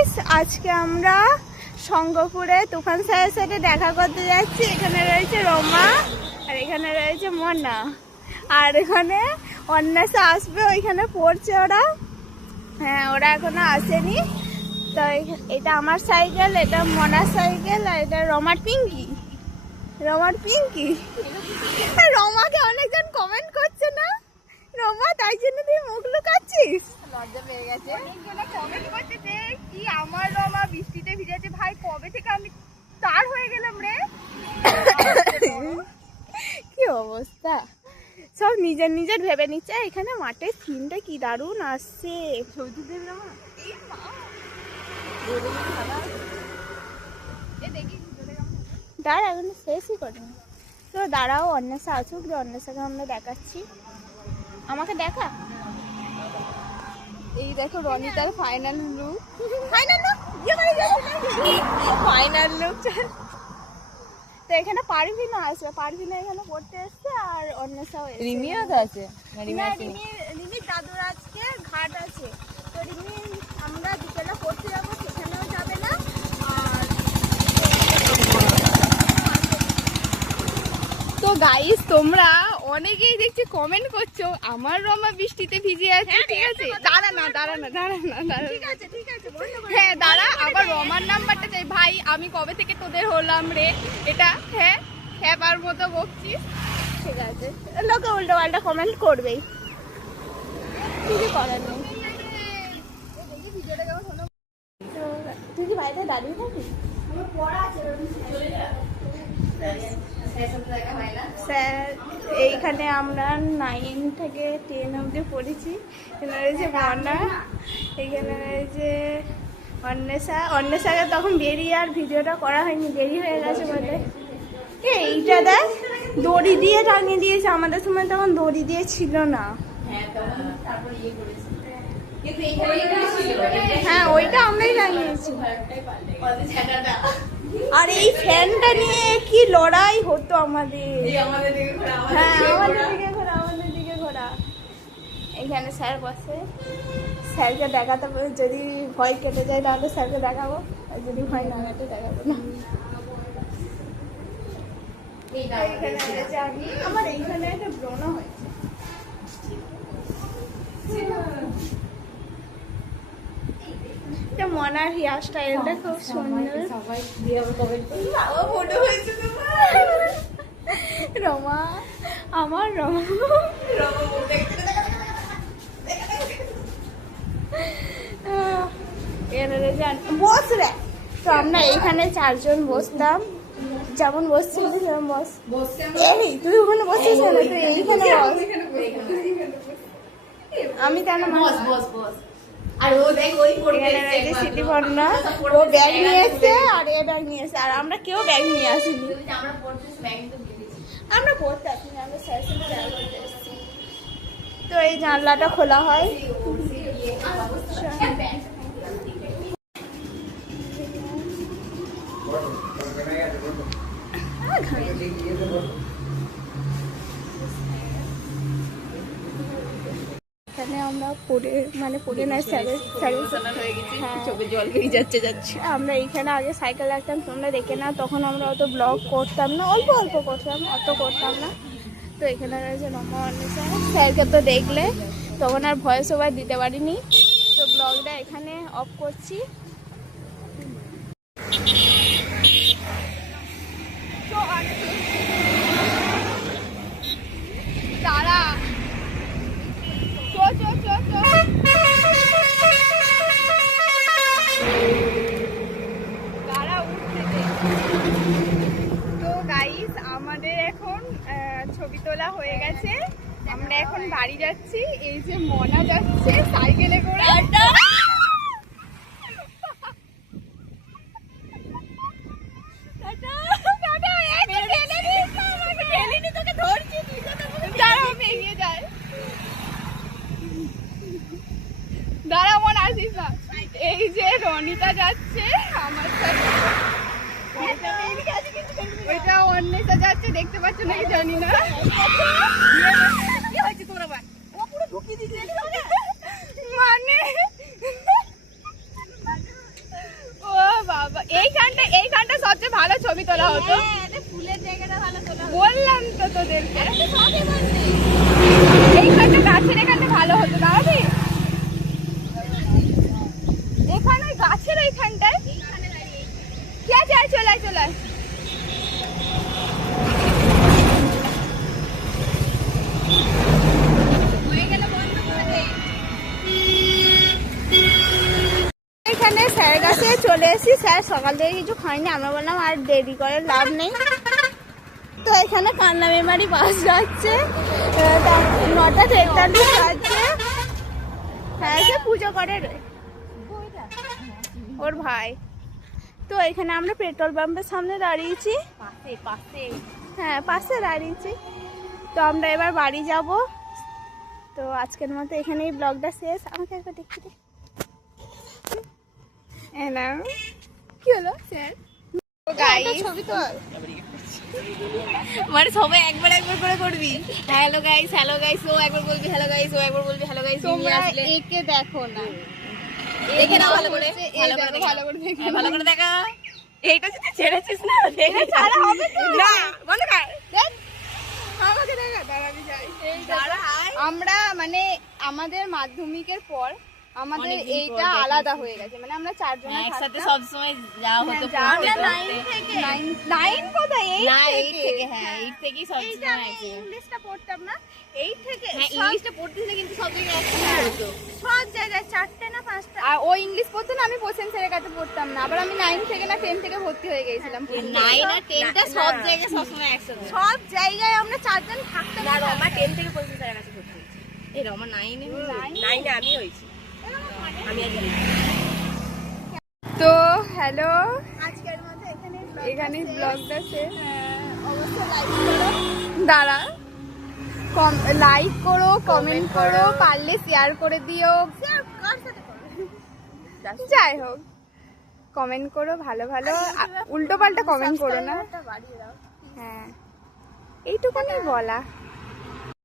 Guys, আজকে আমরা সঙ্গপুরে তুফান স্যারের সাথে দেখা করতে যাচ্ছি। এখানে রয়েছে রমা আর এখানে রয়েছে মনা, আর এখানে অন্বেষা আসবে, ওইখানে পড়ছে ওরা। হ্যাঁ, ওরা এখনো আসেনি। তো এটা আমার সাইকেল, এটা মনার সাইকেল, আর এটা রমার পিঙ্কি। রমাকে অনেকজন কমেন্ট করছে না রমা, তাই জন্য তুই মুখ লুকাচ্ছিস? লজ্জা পেয়ে গেছে। অনেকজনে কমেন্ট করছে যে কি আমার রমা বৃষ্টিতে ভিজেছে। ভাই, কবে থেকে আমি তার হয়ে গেলাম রে। কি অবস্থা, সব নিজের নিজের ভেবে নিচ্ছে। এখানে মাঠের সিনটা কি দারুণ আসছে। দাঁড়া, এখন শেষই করিনি তো। দাঁড়াও, অন্বেষা আসুক, অন্বেষাকে আমরা দেখাচ্ছি। আমাকে দেখা। এই দেখো রনিতার ফাইনাল লুক। তো এখানে পারভিনা আসবে, পারভিনা এখানে পড়তে এসছে, আর অন্বেষাও এসছে। রিমিও তো আছে। না, রিমির দাদুর আজকে ঘাট আছে, তো রিমি আমরা বিকেলে পড়তে যাবো, সেখানেও যাবে না। আর তো গাইস, তোমরা অনেকেই দেখছি কমেন্ট করছো আমার রমা বৃষ্টিতে ভিজে আছে। ঠিক আছে, দাঁড়া না। ঠিক আছে হ্যাঁ দাঁড়া, আবার রমার নাম্বারটা চাই। ভাই, আমি কবে থেকে তোদের হলাম রে এটা? হ্যাঁ বার মতো বকছিস। ঠিক আছে, লোকে উল্টো পাল্টা কমেন্ট করবেই, কিছু করার নেই। তুই কি বাড়িতে দাঁড়িয়ে থাকিস? স্যার, এইখানে আমরা 9 থেকে 10 অবধি পড়েছি। এখানে রয়েছে মনা, এখানে রয়েছে অন্বেষাকে তখন বেরিয়ে আর ভিডিওটা করা হয়নি, দেরি হয়ে গেছে বলে। এইটা দেখ, দড়ি দিয়ে টাঙিয়ে দিয়েছে, আমাদের সময় তখন দড়ি দিয়ে ছিল না। হ্যাঁ, ওইটা আমরাই টাঙিয়েছি। আর এই ফ্যানটা নিয়ে কি লড়াই হতো আমাদের। হ্যাঁ, আমাদের দিকে ঘোরা। এখানে স্যার বসে, স্যারকে দেখাতে হবে। যদি ভয় কেটে যায় তাহলে স্যারকে দেখাবো, আর যদি ভয় না কাটে দেখাবো না। আমার এইখানে একটা ব্রণ হয়েছে। মনার হেয়ার স্টাইলটা খুব সুন্দর। রমা, আমার রমা। বস রে। তো আমরা এইখানে 4 জন বসতাম, যেমন বসছিস সেরকম বস। এই তুই ওখানে বসছিস না, তুই এইখানে বস। আমি কেন বস। আর ও দেখ, ওই স্মৃতিপর্ণা, ও ব্যাগ নিয়ে এসছে আর এ ব্যাগ নিয়ে এসছে, আর আমরা কেউ ব্যাগ নিয়ে আসিনি। আমরা পড়তে আসিনি, আমরা স্যার সাথে দেখা করতে এসেছি। তো এই জানলাটা খোলা হয়। এখানে আমরা পড়ে না, চোখে জল বেরিয়ে যাচ্ছে। আমরা এইখানে আগে সাইকেল রাখতাম, তোমরা দেখে না, তখন আমরা অত ব্লগ করতাম না, অল্প করতাম, অত করতাম না। তো এখানে রয়েছে রমা, অন্বেষা। স্যারকে তো দেখলে, তখন আর ভয়েস ওভার দিতে পারিনি, তো ব্লগটা এখানে অফ করছি। দাঁড়া, তো গাইস, আমাদের এখন ছবি তোলা হয়ে গেছে, আমরা এখন বাড়ি যাচ্ছি। এই যে মনা যাচ্ছে সাইকেলে করে। দাঁড়া, মন আসিস না। এই যে রনিতা যাচ্ছে আমার সাথে, ওইটা অন্বেষা যাচ্ছে, দেখতে পাচ্ছ না জানি না। মানে এইখানটা সবচেয়ে ভালো ছবি তোলা হতো। ফুলের জায়গাটা ভালো তোলা বললাম তো তোদেরকে এইখানটা গাছের এখানটা ভালো হতো দাঁড়াবি এখানে ওই গাছের ওইখানটায় কি আছে আর চলে আয়, চলে আয়। এখানে স্যারের কাছে চলে এসেছি। স্যার সকাল থেকে কিছু খাইনি, আমরা বললাম আর দেরি করে লাভ নেই। তো এখানে কান্না মেমারি বাস যাচ্ছে 9:43 বাজছে। হ্যাঁ সে পুজো করে রে ওর ভাই। তো এখানে আমরা পেট্রোল পাম্পের সামনে দাঁড়িয়েছি, হ্যাঁ পাশে দাঁড়িয়েছি। তো আমরা এবার বাড়ি যাব। তো আজকের মতো এখানেই ব্লগটা শেষ। আমাকে একবার দেখতে দে। কি হলো স্যার? ছবি তো মানে সবাই একবার একবার করে করবি। হ্যালো গাইস, হ্যালো গাইস, ও একবার বলবি হ্যালো গাইস, ও একবার বলবি হ্যালো গাইস। তোমরা একে দেখো না, দেখে নাও ভালো করে, ভালো করে দেখো, ভালো করে দেখা। এইটা যদি ছেড়েছিস না ছাড়া হবে তো? না বন্ধ কর। দেখ আমাকে দেখা, দাঁড়াবি যাই। আমরা মানে আমাদের মাধ্যমিকের পর আমাদের অনেকদিন পর এইটা দেখা আলাদা হয়ে গেছে, মানে আমরা চারজন একসাথে সব সময় যাওয়া হতো। আমরা পড়তে 9 থেকে 9 কোথায় 8 না, থেকে 8 থেকে, হ্যাঁ 8 থেকেই সব এইটা সময় আমি আছে। ইংলিশটা পড়তাম না 8 থেকে হ্যাঁ সব- ইংলিশটা পড়তেছিলে কিন্তু সব জায়গায় একসাথে হতো। সব জায়গায় 4টে না 5টা। আর ও ইংলিশ পড়তো না, আমি প্রসেন স্যারের কাছে পড়তাম না। আবার আমি 9 থেকে না 10 থেকে ভর্তি হয়ে গিয়েছিলাম। 9 আর 10 টা সব জায়গায় সব সময় একসাথে। সব জায়গায় আমরা চারজন থাকতাম না রমা 10 থেকে পর্যন্ত স্যারের কাছে ভর্তি হয়েছে। এই রমা 9 এ 9 এ আমি হয়েছি। আমি আর জানি না। তো হ্যালো, আজকের মধ্যে এখানে ব্লগটা শেষ। অবশ্যই লাইক করো। দাঁড়া, লাইক করো, কমেন্ট করো, পারলে শেয়ার করে দিও। কার সাথে করো? যাই হোক কমেন্ট করো ভালো ভালো, উল্টো পাল্টা কমেন্ট করো না। বাড়িয়ে দাও। হ্যাঁ এইটুকুনি বলা।